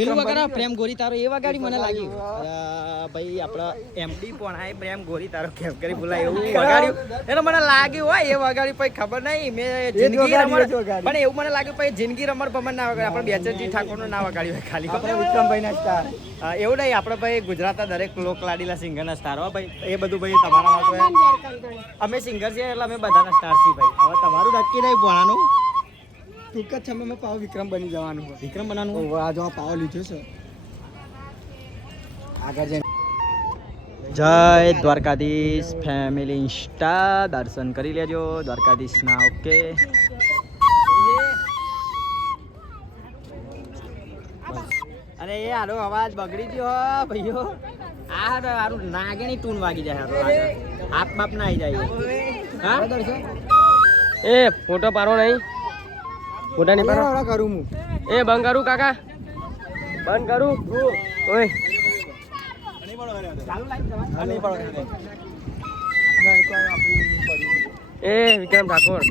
પેલું વગાડા પ્રેમ ગોરી તારો એ વગાડી મને લાગ્યું ભાઈ આપડા એમડી પણ આ પ્રેમ ગોરી તારો કેમ કરી બોલાય એવું વગાડ્યું એટલે મને લાગ્યું હોય એ વગાડી પછી ખબર નહીં મેં જિંદગી રમણ પણ એવું મને લાગ્યું પછી જિંદગી રમણ ભમણ ના વગાડ્યું આપણે બેચરજી ઠાકોરનું ના વગાડ્યું હોય ખાલી આપણે વિક્રમભાઈ ના સ્ટાર એવું નહીં આપણે ભાઈ ગુજરાતના દરેક લોક લાડીલા સિંગરના સ્ટાર હો ભાઈ એ બધું ભાઈ તમારા માટે અમે સિંગર છીએ એટલે અમે બધાના સ્ટાર છીએ ભાઈ હવે તમારું નક્કી નહીં ભણાનું ટૂંક જ સમયમાં પાવ વિક્રમ બની જવાનું હોય વિક્રમ બનવાનું આ જો પાવ લીધો છે આગળ જઈને જય દ્વારકાધીશ ફેમિલી ઇન્સ્ટા દર્શન કરી લેજો દ્વારકાધીશના ઓકે અરે એ હારો અવાજ બગડી ગયો ભાઈઓ આ હારું નાગેની ટૂન વાગી જાય હાથ બાપ ના આવી જાય હા એ ફોટો પાડો નહીં ફોટા નહીં પાડો કરું હું એ બંધ કરું કાકા બંધ કરું ઓય એ વિક્રમ ઠાકોર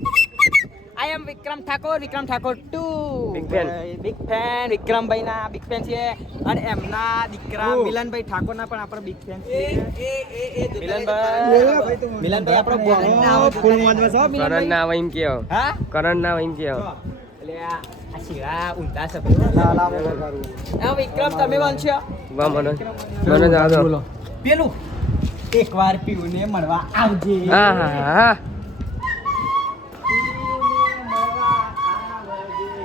આઈ એમ વિક્રમ ઠાકોર 2 બિગ ફેન વિક્રમભાઈ ના બિગ ફેન છે અને એમના દીકરા મિલનભાઈ ઠાકોર ના પણ આપણે બિગ ફેન છે મિલનભાઈ આપણો ફૂલ મોજમાં છો કરણ ના વહીમ કેવો હા કરણ ના વહીમ કેવો એટલે આ શીરા ઊંધા છે આ વિક્રમ તમે બનશો વાહ મને જાવ દો પેલું એકવાર પીવું ને મળવા આવજે હા હા હા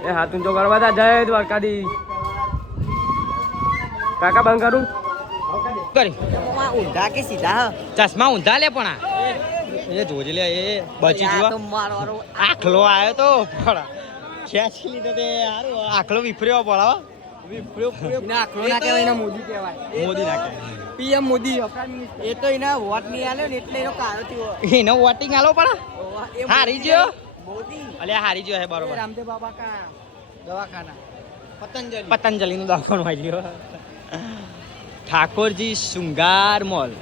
એ હાથું તો કરવા તા જય દ્વારકાધીશ કાકા બંધ કરું કરી ઊંધા કે સીધા ચશ્મા ઊંધા લે પણ એ જોજે લે એ બચી ગયો તો મારો આખલો આવ્યો તો પણ ખેંચી લીધો તે હારું આખલો વિફર્યો પડાવ વિફર્યો ના આખલો ના કહેવાય ના મોદી કહેવાય મોદી ના કહેવાય પીએમ મોદી એ તો એના વોટ નહીં આલ્યો ને એટલે એનો કારો થયો એનો વોટિંગ આલો પણ હારી ગયો મોદી અલ્યા હારી ગયો હે બરોબર રામદેવ બાબા કા દવાખાના પતંજલિ નું દવાખાનું આવી ગયો ઠાકોરજી શૃંગાર મોલ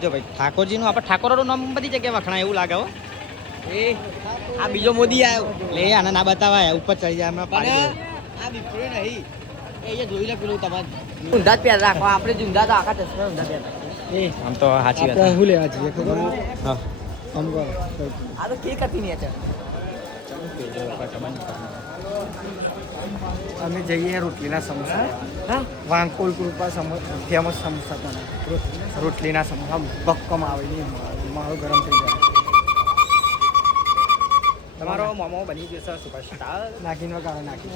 જો ભાઈ ઠાકોરજી નું આપણે ઠાકોરનું નામ બધી જગ્યાએ વખણાય એવું લાગે હો એ આ બીજો મોદી આવ્યો લે આને ના બતાવાય ઉપર ચડી જાય એમાં પાડી આ વિફરે નહીં એ જોઈ લે પેલું તમારે ઊંધા જ પહેર રાખો આપણે જ ઊંધા તો આખા ચશ્મા ઊંધા પહેર એ આમ તો સાચી વાત આપણે હું લેવા છીએ ખબર હા આમ કરો આ તો કેક હતી ને ચાલ અમે જઈએ રોટલીના સમોસા હા વાંકોલ કૃપા ફેમસ સમોસા પણ રોટલીના સમોસા બક્કમ આવે ને મારો ગરમ થઈ જાય તમારો મોમો બની જશે સુપરસ્ટાર નાગીન વગાડો નાગીન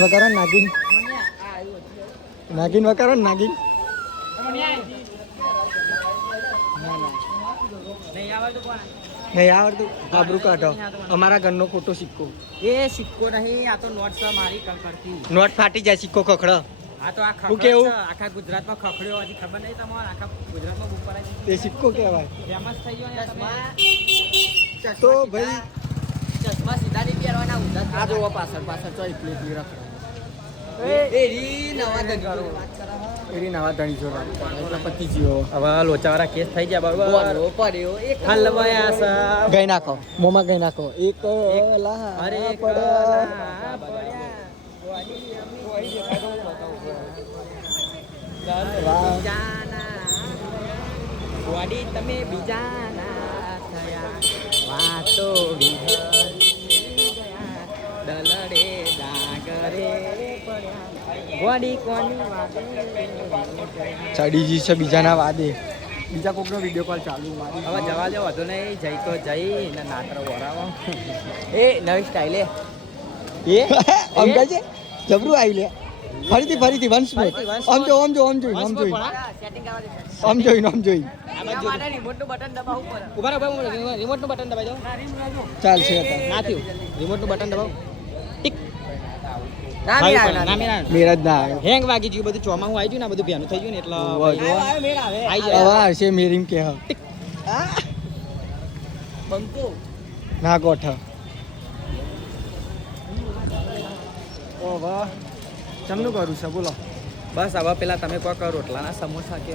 વગાડો નાગીન વગાડો નાગીન નહીં આવડતું આબરૂ કાઢો અમારા ઘરનો ખોટો સિક્કો એ સિક્કો નહીં આ તો નોટ છે મારી કરતી નોટ ફાટી જાય સિક્કો ખખડો આ તો આ કેવું આખા ગુજરાતમાં ખખડ્યો હજી ખબર નહીં તમારે આખા ગુજરાતમાં બુક તે સિક્કો કહેવાય ફેમસ થઈ ગયો ને તો ભાઈ ચશ્મા સીધા નહીં પહેરવાના ઊંધા આ જોવો પાછળ તો એટલી રાખો એરી નવા ધણી જો પતિ જીવો હવે લોચાવાળા કેસ થઈ ગયા બરોબર પડ્યો એક હલવાયા છે ગઈ નાખો મોમાં ગઈ નાખો એક અરે વાડી તમે બીજાના થયા વાતો દલડે ડાગરે વાડી કોની વાદે ચડીજી છે બીજાના વાદે બીજા કોકનો વિડિયો કોલ ચાલુ મારી હવે જવા દો વધુ નહીં જઈ તો જઈ ને નાતરો વરાવો એ નવી સ્ટાઈલ એ અંકલ છે જબરું આવી લે ફરીથી વન્સ મોર આમ જોઈ રિમોટ નું બટન દબાવવું પડે ઉભા રહો રિમોટ નું બટન દબાઈ દો ચાલ છે ના થયું રિમોટ નું બટન દબાવ ટીક મેરા ના હેંગ વાગી ગયું બધું ચોમાહું આવી ગયું ને બધું ભેનું થઈ ગયું ને એટલે આવી જાય છે મેરીમ કે બંકો ના ગોઠા ઓ વાહ ચમનું કરું છે બોલો બસ હવે પેલા તમે કોક રોટલાના સમોસા કે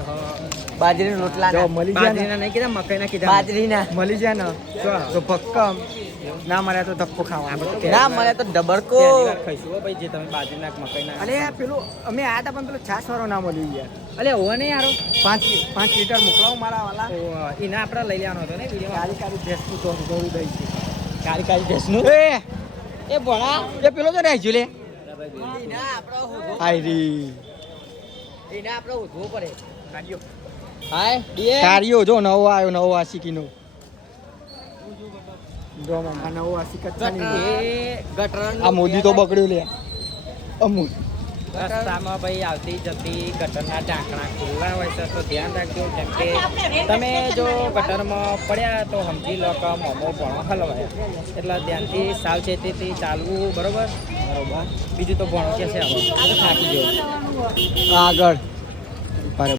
બાજરીના રોટલા જો મળી જાય બાજરીના નહીં કીધા મકાઈના કીધા બાજરીના મળી જાય ને તો ભક્કમ ના મળે તો ધક્કો ખાવાનો ના મળે તો ડબરકો ખાઈશું હો ભાઈ જે તમે બાજરીના મકાઈના અરે પેલું અમે આયા હતા પણ પેલો છાસ વાળો ના મળ્યું યાર અલે હોવે ને યાર 5 લીટર મોકલાવો મારા વાલા એના આપણે લઈ લેવાનો હતો ને વિડીયો કાળી કાળી ભેંસનું તો દોડી દઈ છે કાળી કાળી ભેંસનું એ ભણા એ પેલો તો રહેજો લે એના આપણો હોધવો હાયરી એના આપણો હોધવો પડે કાઢ્યો હાય કાર્યો જો નવો આવ્યો નવો આશિકીનો જો મામા નવો આશિક જ છે ને ગટર આ મોદી તો બકડ્યું લે અમુ રસ્તામાં ભાઈ આવતી જતી ગટરના ઢાંકણા ખુલ્લા હોય છે તો ધ્યાન રાખજો કેમ કે તમે જો ગટરમાં પડ્યા તો સમજી લો કે મોમો ભણો હલવાય એટલે ધ્યાનથી સાવચેતીથી ચાલવું બરોબર બીજું તો ભણો કે છે થાકી ગયો આગળ